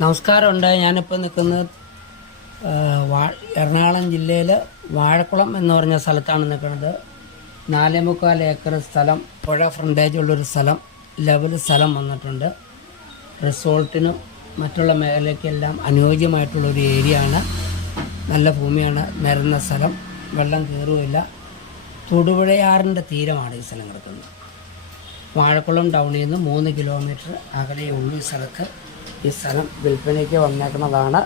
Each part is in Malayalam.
നമസ്കാരമുണ്ട്. ഞാനിപ്പോൾ നിൽക്കുന്നത് എറണാകുളം ജില്ലയിൽ വാഴക്കുളം എന്ന് പറഞ്ഞ സ്ഥലത്താണ് നിൽക്കുന്നത്. 4.25 ഏക്കർ സ്ഥലം, പുഴ ഫ്രണ്ടേജ് ഉള്ളൊരു സ്ഥലം, ലെവൽ സ്ഥലം വന്നിട്ടുണ്ട്. റിസോർട്ടിനും മറ്റുള്ള മേഖലയ്ക്കെല്ലാം അനുയോജ്യമായിട്ടുള്ളൊരു ഏരിയ ആണ്. നല്ല ഭൂമിയാണ്, നിരന്ന സ്ഥലം, വെള്ളം കയറുമില്ല. തൊടുപുഴയാറിൻ്റെ തീരമാണ് ഈ സ്ഥലം കിടക്കുന്നത്. വാഴക്കുളം ടൗണിൽ നിന്ന് 3 കിലോമീറ്റർ അകലെയുള്ളൂ ഈ സ്ഥലത്ത്. ഈ സ്ഥലം വിൽപ്പനയ്ക്ക് വന്നേക്കുന്നതാണ്.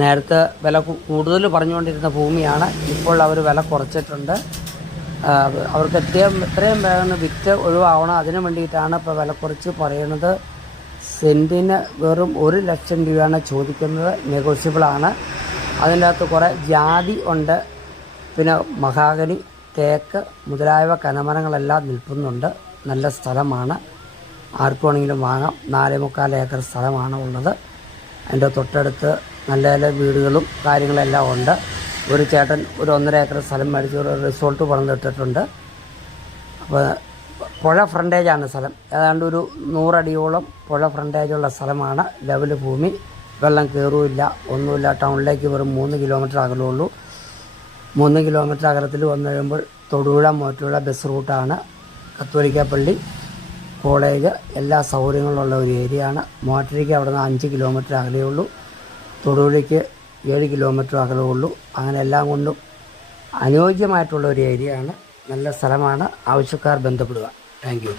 നേരത്തെ വില കൂടുതൽ പറഞ്ഞുകൊണ്ടിരുന്ന ഭൂമിയാണ്. ഇപ്പോൾ അവർ വില കുറച്ചിട്ടുണ്ട്. അവർക്ക് എത്രയും വേഗം വിറ്റ് ഒഴിവാവണം. അതിനു വേണ്ടിയിട്ടാണ് ഇപ്പോൾ വില കുറച്ച് പറയുന്നത്. സെൻറ്റിന് വെറും 1 ലക്ഷം രൂപയാണ് ചോദിക്കുന്നത്. നെഗോഷ്യബിളാണ്. അതിൻ്റെ അകത്ത് കുറേ ജാതി ഉണ്ട്, പിന്നെ മഹാഗണി, തേക്ക് മുതലായവ കനമരങ്ങളെല്ലാം നിൽക്കുന്നുണ്ട്. നല്ല സ്ഥലമാണ്, ആർക്കു വേണമെങ്കിലും വാങ്ങാം. 4.25 ഏക്കർ സ്ഥലമാണ് ഉള്ളത്. അതിൻ്റെ തൊട്ടടുത്ത് നല്ല നല്ല വീടുകളും കാര്യങ്ങളെല്ലാം ഉണ്ട്. ഒരു ചേട്ടൻ ഒരു 1.5 ഏക്കർ സ്ഥലം മേടിച്ച് ഒരു റിസോർട്ട് പണിതിട്ടിട്ടുണ്ട്. അപ്പോൾ പുഴ ഫ്രണ്ടേജാണ് സ്ഥലം. ഏതാണ്ട് ഒരു 100 അടിയോളം പുഴ ഫ്രണ്ടേജുള്ള സ്ഥലമാണ്. ലെവൽ ഭൂമി, വെള്ളം കയറുമില്ല, ഒന്നുമില്ല. ടൗണിലേക്ക് വെറും 3 കിലോമീറ്റർ അകലമുള്ളൂ. 3 കിലോമീറ്റർ അകലത്തിൽ വന്നു കഴിയുമ്പോൾ തൊടുപുഴ മൂവാറ്റുപുഴ ബസ് റൂട്ടാണ്. കത്തോലിക്ക പള്ളി, കോളേജ്, എല്ലാ സൗകര്യങ്ങളുള്ള ഒരു ഏരിയയാണ്. മൂവാറ്റുപുഴയ്ക്ക് അവിടെ നിന്ന് 5 കിലോമീറ്റർ അകലെയുള്ളൂ. തൊടുപുഴയ്ക്ക് 7 കിലോമീറ്റർ അകലമുള്ളൂ. അങ്ങനെ എല്ലാം കൊണ്ടും അനുയോജ്യമായിട്ടുള്ള ഒരു ഏരിയയാണ്. നല്ല സ്ഥലമാണ്. ആവശ്യക്കാർ ബന്ധപ്പെടുക. Thank you.